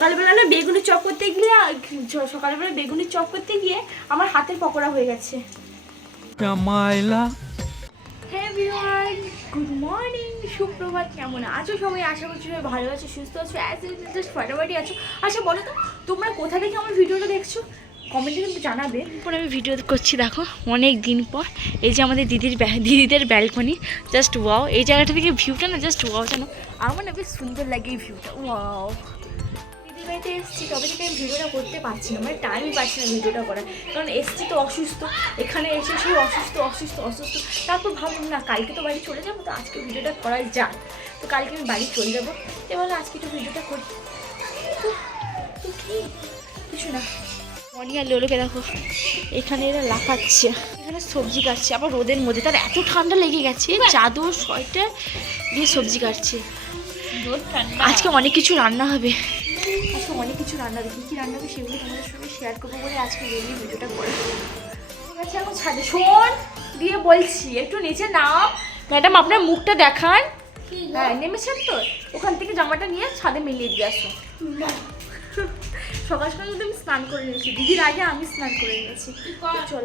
সকালবেলা না বেগুনি চপ করতে গিয়ে সকালবেলা বেগুনি চপ করতে গিয়ে আমার হাতের পকোড়া হয়ে গেছে। এভরিওয়ান গুড মর্নিং সুপ্রভাত কেমন আছো সবাই? আশা করছি সবাই ভালো আছো সুস্থ আছো অ্যাজ জাস্ট ফাটাফাটি আছো। আচ্ছা বলো তো তোমরা কোথা থেকে আমার ভিডিওটা দেখছ? কমেন্টে কিন্তু জানাবে। পর আমি ভিডিও করছি দেখো অনেক দিন পর। এই যে আমাদের দিদির দিদিদের ব্যালকনি জাস্ট ওয়াও এই জায়গাটা থেকে ভিউটা না জাস্ট ওয়াও জানো? আমার না বেশ সুন্দর লাগে এই ভিউটা ওয়াও বাড়িতে এসেছি তবে থেকে আমি ভিডিওটা করতে পারছি না মানে টাইমই পাচ্ছি না ভিডিওটা করার। কারণ এসছি তো অসুস্থ এখানে এসে সেই অসুস্থ অসুস্থ অসুস্থ। তারপর ভাবলাম না কালকে তো বাড়ি চলে যাব তো আজকে ভিডিওটা করা যাক। তো কালকে আমি বাড়ি চলে যাব। এবার আজকে একটু ভিডিওটা করি। তো তো কি? কিছু না। মনি আর লোলোকে দেখো এখানে এরা লাফাচ্ছে এখানে সবজি কাটছে আবার রোদের মধ্যে। তার এত ঠান্ডা লেগে গেছে চাদর সোয়েটার দিয়ে সবজি কাটছে। আজকে অনেক কিছু রান্না হবে। আজকে অনেক কিছু রান্না হবে কী রান্না হবে সেগুলো তোমাদের সঙ্গে শেয়ার করব বলে আজকে রেডি ভিডিওটা করে। ঠিক আছে এখন ছাদে শোন দিয়ে বলছি একটু নিচে নাম। ম্যাডাম আপনার মুখটা দেখান। হ্যাঁ নেমেছেন তো? ওখান থেকে জামাটা নিয়ে ছাদে মিলিয়ে দিয়ে আসো। সকাল সকাল কিন্তু আমি স্নান করে নিয়েছি। দিদির আগে আমি স্নান করে নিয়েছি। চল।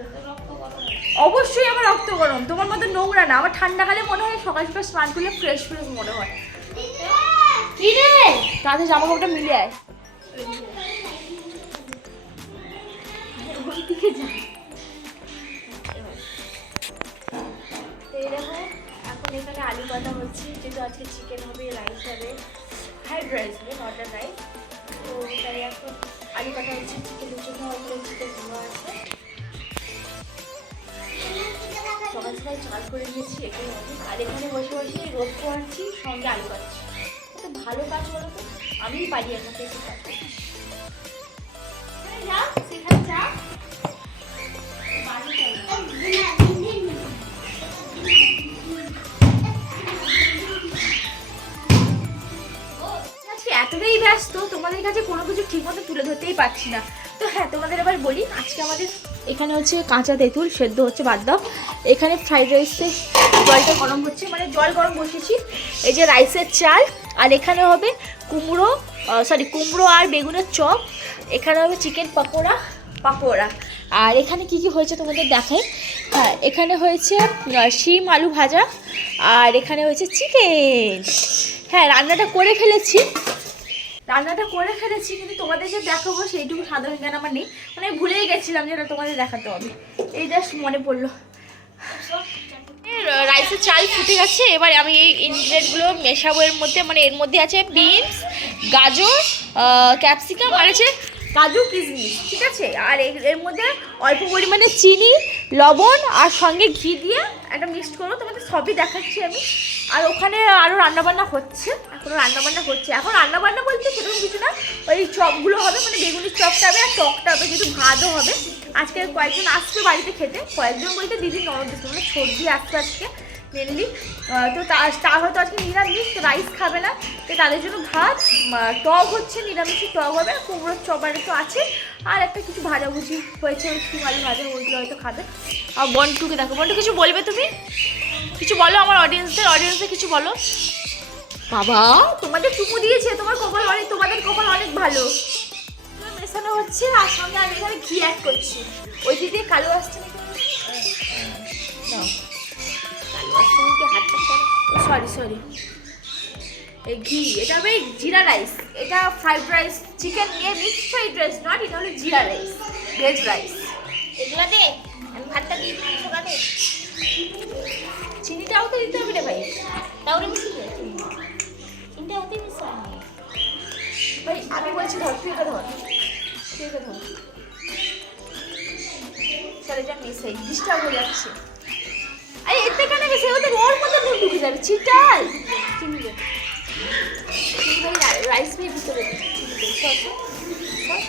অবশ্যই আমার রক্ত গরম। তোমার মতো নোংরা না। আমার ঠান্ডাকালে মনে হয় সকাল সকাল স্নান করলে ফ্রেশ ফ্রেশ মনে হয়। তাদের জামা কাপড়টা মিলে আয়। এই দেখো, এখন এখানে আলু কাটা হচ্ছে, যেহেতু আজকে চিকেন হবে রাইস হবে ফ্রাইড রাইস হবে নটা রাইস তো তাই এখন আলু কাটা হচ্ছে চিকেনের জন্য ওগুলো চিকেন আছে। সকাল সকাল চাল করে নিয়েছি অনেক আর এখানে বসে বসে রোদ পোয়াচ্ছি সঙ্গে আলু কাটছি তো ভালো কাজ বলো তো। হ্যাঁ, যা এতটাই ব্যস্ত তোমাদের কাছে কোনো কিছু ঠিকমতো তুলে ধরতেই পারছি না। তো হ্যাঁ তোমাদের এবার বলি আজকে আমাদের এখানে হচ্ছে কাঁচা তেঁতুল সেদ্ধ হচ্ছে বাদ দাও। এখানে ফ্রাইড রাইসে জলটা গরম হচ্ছে মানে জল গরম বসেছি। এই যে রাইসের চাল আর এখানে হবে কুমড়ো সরি কুমড়ো আর বেগুনের চপ। এখানে হবে চিকেন পকোড়া। পাকোড়া। আর এখানে কি কি হয়েছে তোমাদের দেখাই? হ্যাঁ এখানে হয়েছে শিম আলু ভাজা আর এখানে হয়েছে চিকেন হ্যাঁ রান্নাটা করে ফেলেছি। রান্নাটা করে ফেলেছি কিন্তু তোমাদের যে দেখাবো সেইটুকু সাধারণ জ্ঞান আমার নেই। মানে ভুলেই গেছিলাম যেটা তোমাদের দেখাতে হবে। এই জাস্ট মনে পড়ল। রাইসের চাল ফুটে গেছে। এবার আমি এই ইনগ্রেডিয়েন্টগুলো মেশাবো এর মধ্যে। মানে এর মধ্যে আছে বিনস গাজর ক্যাপসিকাম আর আছে কাজু কিশমিশ ঠিক আছে? আর এর এর মধ্যে অল্প পরিমাণে চিনি লবণ আর সঙ্গে ঘি দিয়ে একটা মিক্সড করব। তোমাদের সবই দেখাচ্ছি আমি। আর ওখানে আরও রান্নাবান্না হচ্ছে। এখনও রান্নাবান্না হচ্ছে। এখন রান্নাবান্না বলতে সেরকম কিছু না। ওই চপগুলো হবে মানে বেগুনির চপটা হবে আর টকটা হবে যেহেতু ভাতও হবে। আজকে কয়েকজন আসবে বাড়িতে খেতে। কয়েকজন বলতে দিদি নরম দিচ্ছে মানে সর্দি আসছে আজকে মেনলি তো তা তা হয়তো আজকে নিরামিষ রাইস খাবে না। তো তাদের জন্য ভাত টক হচ্ছে নিরামিষের টক হবে কুমড়োর চপার তো আছে। আর একটা কিছু ভাজাভুজি হয়েছে শিম আলু ভাজা ওইগুলো হয়তো খাবে। আর বন্টুকে দেখো বন্টু কিছু বলবে তুমি? কিছু বলো আমার অডিয়েন্সদের অডিয়েন্সদের কিছু বলো। বাবা তোমাদের চুপু দিয়েছে তোমার কপাল অনেক তোমাদের কপাল অনেক ভালো। মেশানো হচ্ছে আর সঙ্গে আমি এখানে ঘি অ্যাড করছি। ওই দিকে কালো আসছে কালো আসছে নাকি? হাতটা সরি সরি এই ঘি এটা হবে জিরা রাইস। এটা ফ্রাইড রাইস চিকেন নিয়ে মিক্স ফ্রাইড রাইস নট এটা হলো জিরা রাইস ভেজ রাইস এগুলো দে আমি ভাতটা দিয়ে দিচ্ছি সকালে। চিনিটাও তো দিতে হবে রে ভাই। তাহলে মিশি দে চিন্তা হতে মিশা ভাই আমি বলছি ধর তুই এটা ধর। এটা ধর চল এটা মেশাই ডিস্টার্ব হয়ে যাচ্ছে। আরে এতে কেন মেশাই ওদের ওর মধ্যে নুন ঢুকে যাবে ছিটাই। রাইস নিয়ে। সর। হ্যাঁ,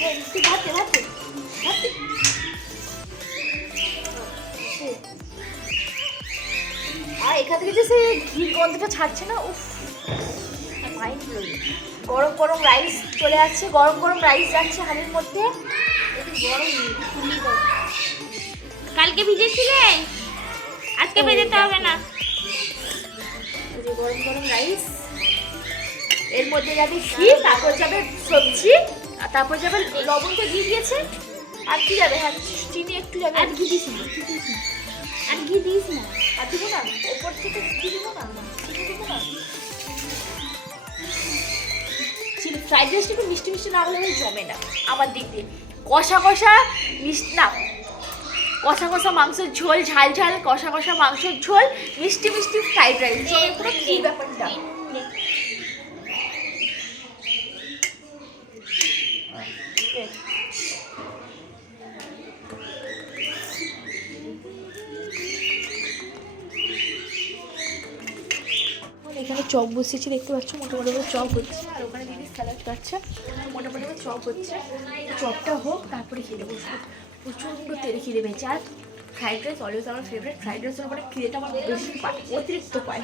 হ্যাঁ, দে, ভাত ভাত ভাত। আর এখান থেকে যে সে ঘির গন্ধটা ছাড়ছে না উফ। মাইন্ড ব্লোয়িং গরম গরম রাইস চলে যাচ্ছে গরম গরম রাইস যাচ্ছে হালের মধ্যে। একটু গরম কালকে ভিজেছিলে? আজকে ভেজাতে হবে না। গরম গরম রাইস এর মধ্যে যাবে ঘি তারপর যাবে সবজি আর তারপর যাবে লবণ তো দিয়ে দিয়েছে। আর কি যাবে? হ্যাঁ চিনি একটু যাবে। আর ঘি দিস না। ঘি আর ঘি দিস না। আর দিব না? ওপর থেকে কি দিব না? চিনি দিব না? ফ্রাইড রাইসটা একটু মিষ্টি মিষ্টি না হলে জমে না। আমার দিক দিয়ে কষা কষা মিষ্টি না কষা কষা মাংসের ঝোল ঝাল ঝাল কষা কষা মাংসের ঝোল মিষ্টি মিষ্টি ফ্রাইড রাইস জমে পুরো কি ব্যাপারটা? এখানে চপ বসিয়েছি দেখতে পাচ্ছ? মোটামুটি চপ হচ্ছে। আর ওখানে স্যালাড কাটছে। মোটামুটি করে চপ হচ্ছে। চপটা হোক, তারপরে খেতে বসবো। প্রচণ্ড তেল খিদে পেয়েছে। আর ফ্রাইড রাইস অলওয়েজ আমার ফেভারিট ফ্রাইড রাইসের উপরে খিদেটা আমার বেশি পায়, অতিরিক্ত পায়।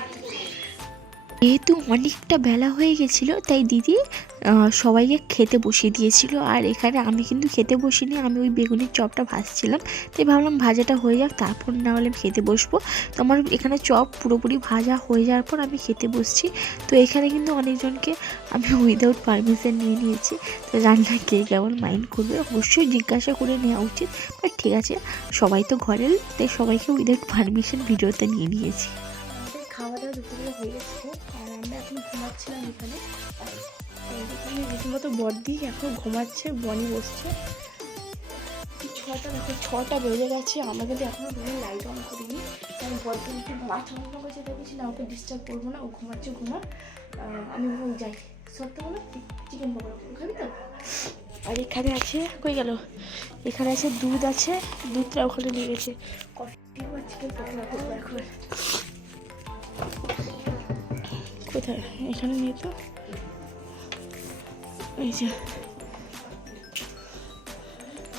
যেহেতু অনেকটা বেলা হয়ে গেছিল, তাই দিদি সবাইকে খেতে বসিয়ে দিয়েছিল। আর এখানে আমি কিন্তু খেতে বসিনি, আমি ওই বেগুনের চপটা ভাজছিলাম। তাই ভাবলাম ভাজাটা হয়ে যাক, তারপর না হলে খেতে বসবো। তো আমার এখানে চপ পুরোপুরি ভাজা হয়ে যাওয়ার পর আমি খেতে বসছি। তো এখানে কিন্তু অনেকজনকে আমি উইদাউট পারমিশন নিয়ে নিয়েছি। তো রান্না কে কেমন মাইন্ড করবে, অবশ্যই জিজ্ঞাসা করে নেওয়া উচিত। বাট ঠিক আছে, সবাই তো ঘরের তাই সবাইকে উইদাউট পারমিশন ভিডিওতে নিয়ে নিয়েছি। খাওয়া দাওয়া দুপুরে হয়ে গেছে, আর আমরা এখন ঘুমাচ্ছিলাম এখানে এখানে রীতিমতো বর্দি এখন ঘুমাচ্ছে, বনি বসছে। ছটা, দেখো, ছটা বেজে গেছে। আমরা কিন্তু এখনও রুমে লাইট অন করিনি, কারণ বর্দি একটু মাথা অন্য করছে দেখেছি না, ওকে ডিস্টার্ব করব না, ও ঘুমাচ্ছে ঘুমা আমি যাই সত্য বলো চিকেন পকোড়া খাবি তো? আর এখানে আছে, কই গেল? এখানে আছে দুধ আছে, দুধটা ওখানে নিয়ে গেছে। কফি চিকেন পকোড়া করব এখন। কোথায়? এখানে নিয়ে তো? এই যে।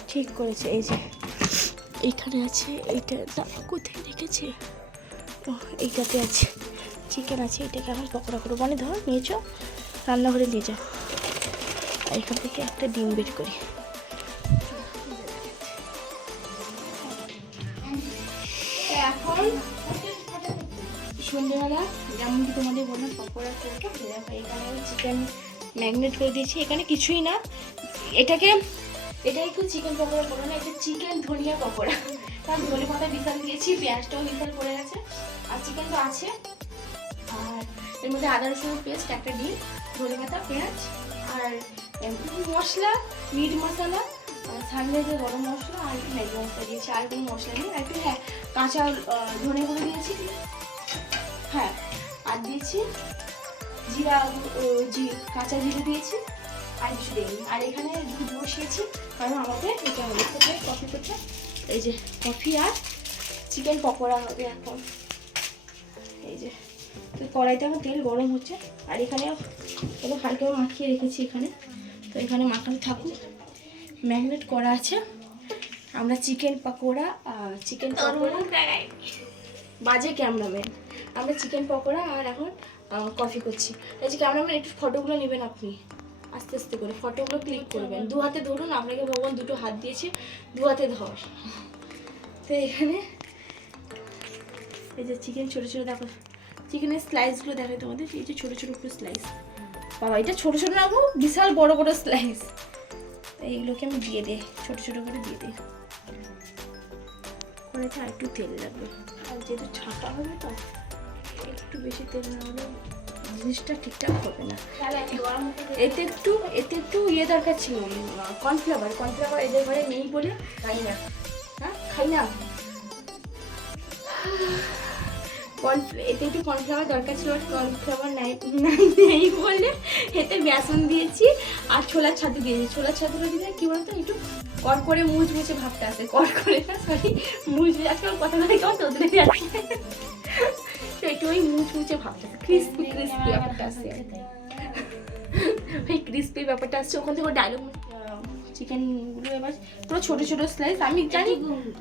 ঠিক করেছে এই যে। এইখানে আছে এইটা না, কোথায় রেখেছে? ও এইটাতে আছে। চিকেন আছে এটাকে এখন পকোড়া করব। মানে ধর নিয়েছো রান্নাঘরে নিয়ে যাও। এখান থেকে একটা ডিম বের করি। এখন সন্ধ্যেবেলা যেমন কি তোমাদের বললাম পকোড়া এখানে চিকেন ম্যাগনেট করে দিয়েছি, এখানে কিছুই না। এটাকে, এটা একটু চিকেন পকোড়া করো না এটা চিকেন ধনিয়া পকোড়া। কারণ ধনে পাতা বিশাল দিয়েছি, পেঁয়াজটাও বিশাল পড়ে গেছে, আর চিকেন তো আছে। আর এর মধ্যে আদা রসুন পেস্ট, একটা ডিম, ধনে পাতা, পেঁয়াজ, আর মশলা, মিট মশলা সানরাইজের গরম মশলা আর একটু ম্যাগি মশলা দিয়েছি, আর কোনো মশলা নেই। আর একটু হ্যাঁ কাঁচা ধনে গুঁড়ো দিয়েছি। হ্যাঁ আর দিয়েছি জিরা জি কাঁচা জিরে দিয়েছি আর কিছু দিইনি। আর এখানে দুধ বসিয়েছি কারণ আমাদের এটা হলো থেকে কফি করছে এই যে কফি আর চিকেন পকোড়া হবে এখন। এই যে তো কড়াইতে আমার তেল গরম হচ্ছে আর এখানে এগুলো হালকা মাখিয়ে রেখেছি এখানে। তো এখানে মাখানো থাকুক ম্যাগনেট করা আছে। আমরা চিকেন পকোড়া চিকেন পকোড়া বাজে ক্যামেরাম্যান আমরা চিকেন পকোড়া আর এখন কফি করছি। এই যে ক্যামেরাম্যান একটু ফটোগুলো নেবেন আপনি। আস্তে আস্তে করে ফটোগুলো ক্লিক করবেন। দু হাতে ধরুন, আপনাকে ভগবান দুটো হাত দিয়েছে, দু হাতে ধর। তো এখানে এই যে চিকেন ছোটো ছোটো, দেখো চিকেনের স্লাইসগুলো দেখাই তোমাদের। এই যে ছোটো ছোটো স্লাইস বাবা, এটা ছোটো ছোটো না বিশাল বড় বড় স্লাইস এইগুলোকে আমি দিয়ে দিই, ছোটো ছোটো করে দিয়ে দিই। কড়াইতে আর একটু তেল লাগবে। আর যেহেতু ছাপা হবে তো একটু বেশি তেল না হলে জিনিসটা ঠিকঠাক হবে না। এতে একটু এতে একটু ইয়ে দরকার ছিল কর্নফ্লাওয়ার কর্নফ্লাওয়ার এদের ঘরে নেই বলে খাই না? হ্যাঁ খাই না। এতে একটু কর্নফ্লাওয়ার দরকার ছিল কর্নফ্লাওয়ার নাই নাই নেই বলে এতে বেসন দিয়েছি আর ছোলার ছাতু দিয়েছি। ছোলার ছাতুটা দিলে কি বলতো একটু কর করে মুচমুচে ভাবটা আসে। কর করে না সরি মুচমুচে আজকাল কথা বলে কেমন তোদের যাচ্ছে। একটু মুচমুচে ভাবটা ক্রিস্পি ক্রিস্পি ব্যাপারটা আসে ওই ক্রিস্পি ব্যাপারটা আসছে ওখান থেকে ডায়লগ চিকেনগুলো এবার পুরো ছোটো ছোটো স্লাইস আমি জানি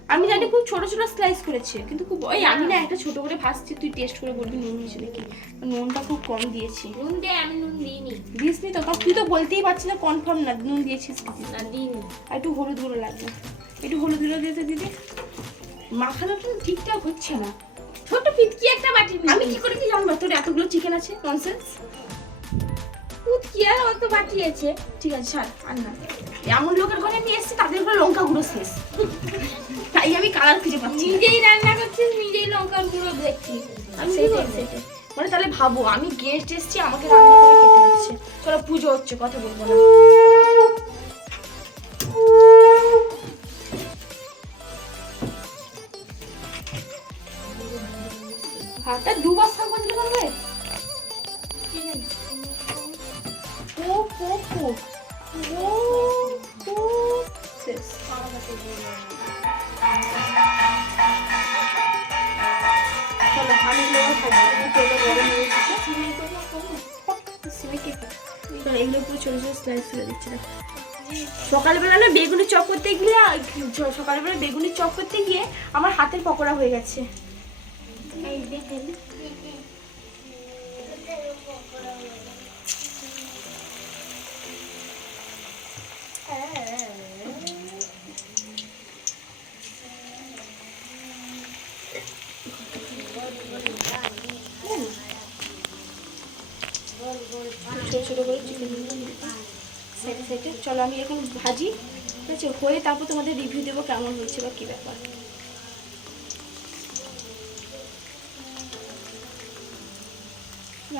আমি জানি খুব ছোটো ছোটো স্লাইস করেছে কিন্তু খুব ওই আমি না একটা ছোটো করে ভাসছি তুই টেস্ট করে বলবি নুন হয়েছে নাকি? নুনটা খুব কম দিয়েছি। নুন দে আমি নুন দিইনি। দিস নি তো তুই তো বলতেই পারছি না কনফার্ম না নুন দিয়েছিস না দিইনি। আর একটু হলুদ গুঁড়ো লাগবে। একটু হলুদ গুঁড়ো দিতে দিদি। মাখানোটা ঠিকঠাক হচ্ছে না। ছোট পিটকি একটা বাটি আমি কি করে কি জানব? তোর এতগুলো চিকেন আছে? ননসেন্স আর অত বাটিয়েছে ঠিক আছে ছাড় আর না। এমন লোকের ঘরে আমি এসেছি তাদের ঘরে লঙ্কা গুঁড়ো শেষ। তাই আমি কালার খুঁজে পাচ্ছি। নিজেই রান্না করছিস নিজেই লঙ্কার গুঁড়ো দেখছিস। আমি মানে তাহলে ভাবো আমি গেস্ট এসেছি আমাকে রান্না করে খেতে হচ্ছে। চলো পুজো হচ্ছে কথা বলব না। সকালবেলা না বেগুনি চপ করতে গিয়ে সকালবেলা বেগুনি চপ করতে গিয়ে আমার হাতের পকোড়া হয়ে গেছে এই দেখেন ছোটো ছোটো করে চিকেন সাইডে সাইডে চলো, আমি এখন ভাজি, ঠিক আছে? হয়ে তারপর তোমাদের রিভিউ দেবো কেমন হয়েছে বা কী ব্যাপার।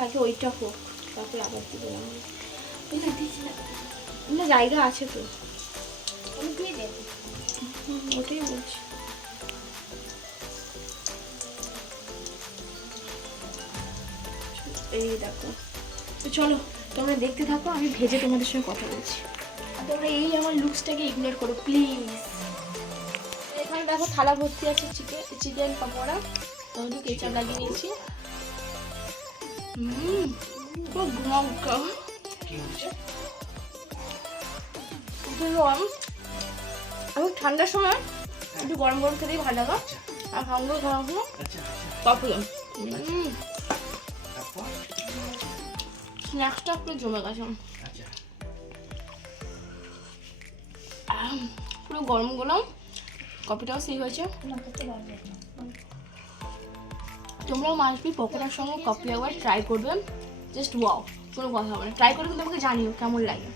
আগে ওইটা হোক, তারপর আবার দিব না, জায়গা আছে তো। ওটাই বলছি। এই দেখো। তো চলো, তোমরা দেখতে থাকো, আমি ভেজে তোমাদের সঙ্গে কথা বলছি। তোমরা এই আমার লুকসটাকে ইগনোর করো প্লিজ এখানে দেখো থালা ভর্তি আছে চিকেন চিকেন পকোড়া। তোমাদের কেচাপ লাগিয়ে নিয়েছি। হুম খুব আমি ঠান্ডার সময় একটু গরম গরম খেতেই ভালো লাগা। আর সঙ্গে গরম হলো পপুলার স্ন্যাক্সটা পুরো জমে গেছে। পুরো গরম গরম কপিটাও সেই হয়েছে। তোমরাও মাসবি পকোড়ার সঙ্গে কপি একবার ট্রাই করবে। জাস্ট ওয়াও কোনো কথা হবে না। ট্রাই করে কিন্তু আমাকে জানিও কেমন লাগে।